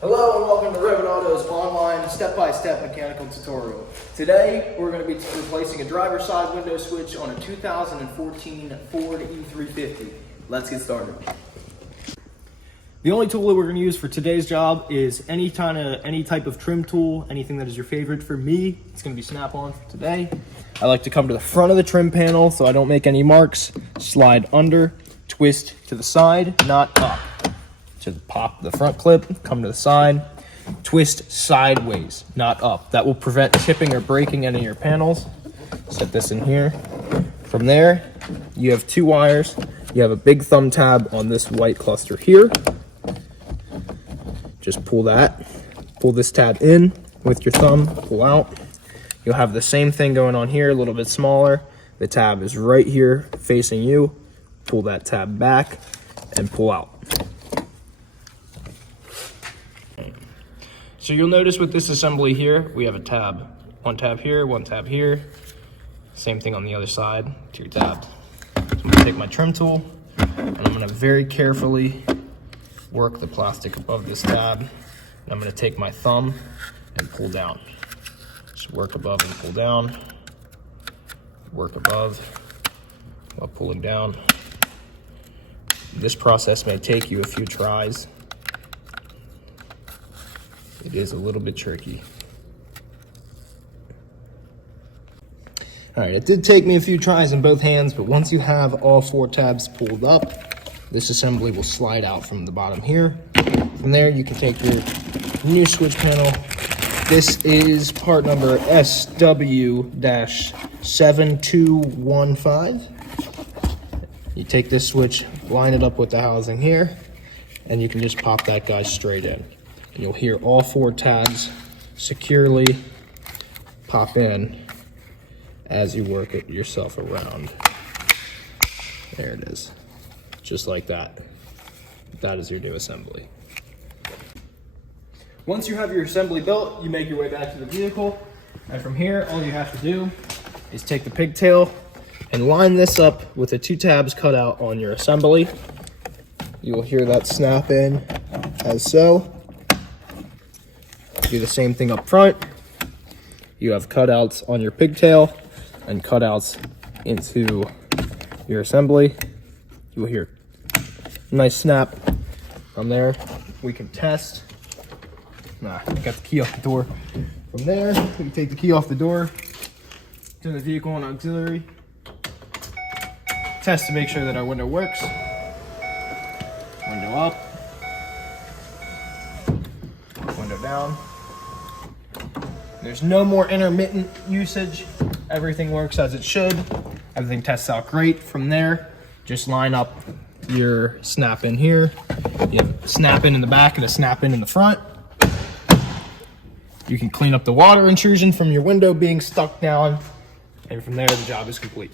Hello and welcome to Revit Auto's online step-by-step mechanical tutorial. Today we're going to be replacing a driver's side window switch on a 2014 Ford E350. Let's get started. The only tool that we're going to use for today's job is any type of trim tool, anything that is your favorite. For me, it's going to be Snap-on for today. I like to come to the front of the trim panel so I don't make any marks, slide under, twist to the side, not up. Just pop the front clip, come to the side, twist sideways, not up. That will prevent chipping or breaking any of your panels. Set this in here. From there, you have two wires. You have a big thumb tab on this white cluster here. Just pull this tab in with your thumb, pull out. You'll have the same thing going on here, a little bit smaller. The tab is right here facing you. Pull that tab back and pull out. So you'll notice with this assembly here, we have a tab. One tab here, one tab here. Same thing on the other side, to your tabs. So I'm gonna take my trim tool, and I'm gonna very carefully work the plastic above this tab. And I'm gonna take my thumb and pull down. Just work above and pull down. Work above while pulling down. This process may take you a few tries. It is a little bit tricky. All right, it did take me a few tries in both hands, but once you have all four tabs pulled up, this assembly will slide out from the bottom here. From there, you can take your new switch panel. This is part number SW-7215. You take this switch, line it up with the housing here, and you can just pop that guy straight in. And you'll hear all four tabs securely pop in as you work it yourself around. There it is, just like that. That is your new assembly. Once you have your assembly built, you make your way back to the vehicle. And from here, all you have to do is take the pigtail and line this up with the two tabs cut out on your assembly. You will hear that snap in as so. Do the same thing up front. You have cutouts on your pigtail and cutouts into your assembly. You will hear a nice snap. From there, we can test. I got the key off the door. From there, we can take the key off the door, turn the vehicle on auxiliary, test to make sure that our window works. Window up, window down. There's no more intermittent usage. Everything works as it should. Everything tests out great. From there, just line up your snap in here. You have a snap in the back and a snap in the front. You can clean up the water intrusion from your window being stuck down. And from there, the job is complete.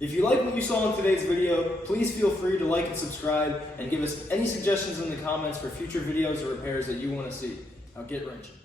If you like what you saw in today's video, please feel free to like and subscribe and give us any suggestions in the comments for future videos or repairs that you want to see. Now get wrenching.